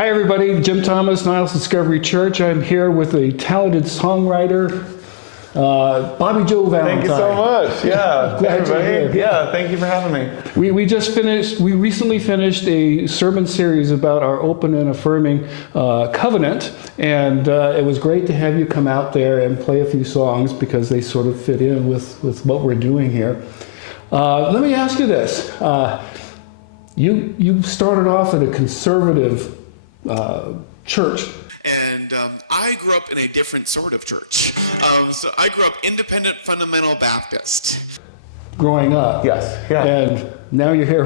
Hi everybody, Jim Thomas, Niles Discovery Church. I'm here with a talented songwriter, Bobby Jo Valentine. Thank you so much. Yeah, Glad you're everybody. here. Yeah, thank you for having me. We recently finished a sermon series about our open and affirming covenant, and it was great to have you come out there and play a few songs because they sort of fit in with what we're doing here. Let me ask you this. You started off at a conservative church. And I grew up in a different sort of church. So I grew up independent fundamental Baptist. Growing up. Yes. Yeah. And now you're here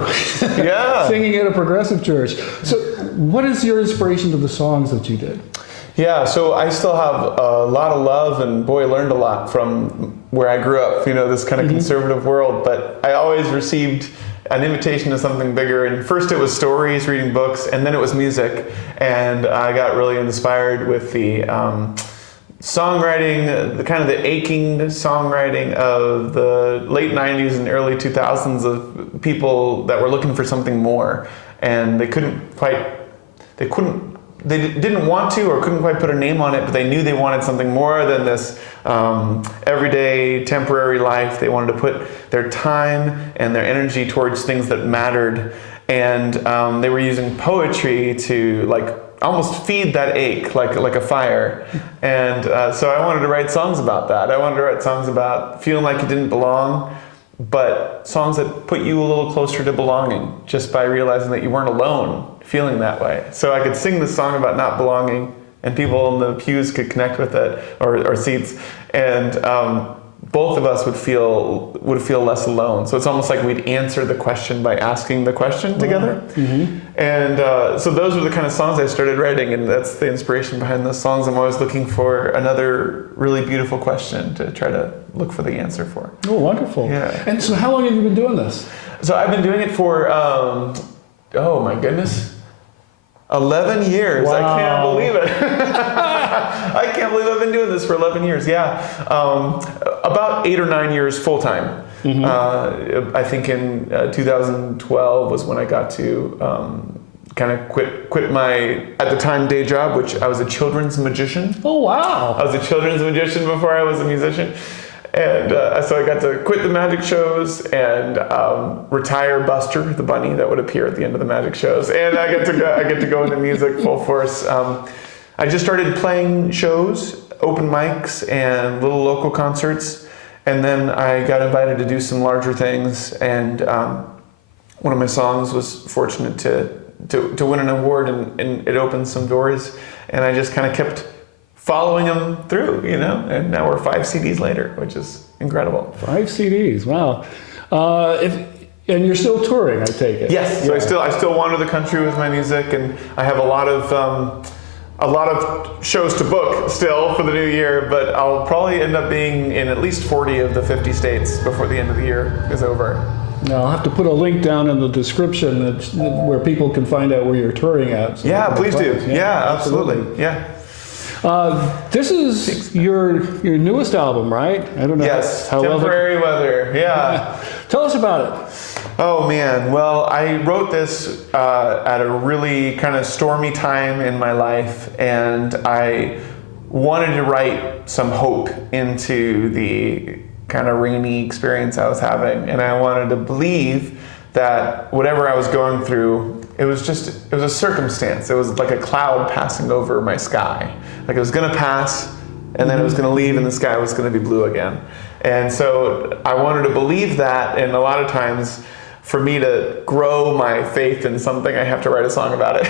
Yeah. singing at a progressive church. So what is your inspiration to the songs that you did? Yeah, so I still have a lot of love, and boy, learned a lot from where I grew up, this kind of conservative world. But I always received an invitation to something bigger. And first it was stories, reading books, and then it was music. And I got really inspired with the songwriting, the aching songwriting of the late 90s and early 2000s of people that were looking for something more. And they didn't want to or couldn't quite put a name on it, but they knew they wanted something more than this everyday temporary life. They wanted to put their time and their energy towards things that mattered. And they were using poetry to almost feed that ache like a fire. And so I wanted to write songs about that. I wanted to write songs about feeling like you didn't belong, but songs that put you a little closer to belonging just by realizing that you weren't alone feeling that way. So I could sing this song about not belonging, and people in the pews could connect with it, or seats, and both of us would feel less alone. So it's almost like we'd answer the question by asking the question together. Mm-hmm. And so those were the kind of songs I started writing, and that's the inspiration behind those songs. I'm always looking for another really beautiful question to try to look for the answer for. Oh, wonderful. Yeah. And so how long have you been doing this? So I've been doing it for, oh my goodness, 11 years. Wow. I can't believe it. I can't believe I've been doing this for 11 years. Yeah. About 8 or 9 years full time. Mm-hmm. I think in 2012 was when I got to kind of quit my, at the time, day job, which I was a children's magician. Oh, wow. I was a children's magician before I was a musician. And so I got to quit the magic shows and retire Buster, the bunny that would appear at the end of the magic shows. And I get to go into music full force. I just started playing shows, open mics, and little local concerts. And then I got invited to do some larger things. And one of my songs was fortunate to win an award, and it opened some doors. And I just kind of kept following them through, and now we're 5 CDs later, which is incredible. 5 CDs, wow. And you're still touring, I take it. Yes, so I still wander the country with my music, and I have a lot of shows to book still for the new year, but I'll probably end up being in at least 40 of the 50 states before the end of the year is over. Now, I'll have to put a link down in the description where people can find out where you're touring at. So yeah, please do. Yeah, absolutely. Yeah. This is your newest album, right? I don't know. Yes, Temporary Weather. Yeah. Tell us about it. Oh man, well, I wrote this at a really kind of stormy time in my life, and I wanted to write some hope into the kind of rainy experience I was having, and I wanted to believe that whatever I was going through, it was a circumstance. It was like a cloud passing over my sky. Like it was gonna pass, and then it was gonna leave, and the sky was gonna be blue again. And so I wanted to believe that, and a lot of times, for me to grow my faith in something, I have to write a song about it.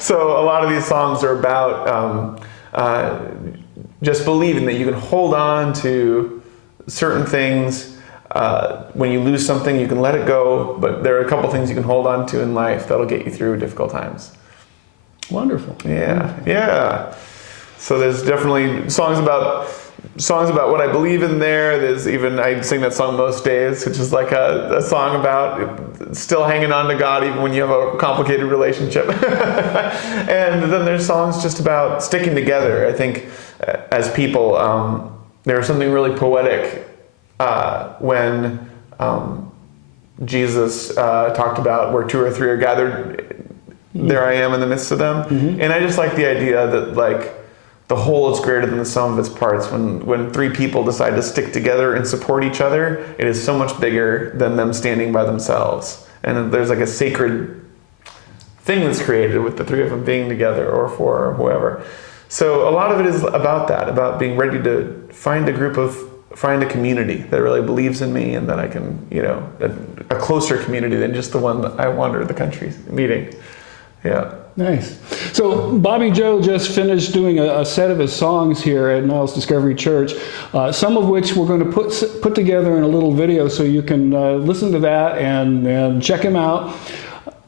So a lot of these songs are about just believing that you can hold on to certain things. When you lose something, you can let it go, but there are a couple things you can hold on to in life that'll get you through difficult times. Wonderful. Yeah. So there's definitely songs about what I believe in there. There's even, I sing that song most days, which is like a song about still hanging on to God even when you have a complicated relationship. And then there's songs just about sticking together. I think as people, there's something really poetic when Jesus talked about where 2 or 3 are gathered there I am in the midst of them. And I just like the idea that like the whole is greater than the sum of its parts. When three people decide to stick together and support each other, it is so much bigger than them standing by themselves. And there's like a sacred thing that's created with the three of them being together, or four, or whoever. So a lot of it is about that, about being ready to find a community that really believes in me, and that I can, a closer community than just the one that I wander the country meeting. Yeah. Nice. So Bobby Jo just finished doing a set of his songs here at Niles Discovery Church, some of which we're going to put together in a little video so you can listen to that and check him out.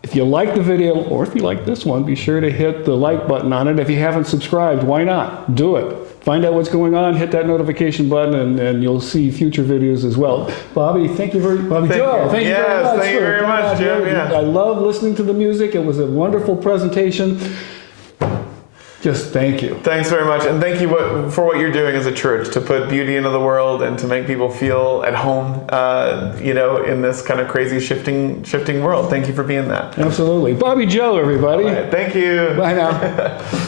If you like the video, or if you like this one, be sure to hit the like button on it. If you haven't subscribed, why not? Do it. Find out what's going on, hit that notification button, and you'll see future videos as well. Bobby, thank you very much. Bobby Jo, thank you very much. Thank you very much, Jim. Yeah. I love listening to the music. It was a wonderful presentation. Just thank you. Thanks very much, and thank you for what you're doing as a church, to put beauty into the world and to make people feel at home, in this kind of crazy shifting world. Thank you for being that. Absolutely. Bobby Jo, everybody. All right, thank you. Bye now.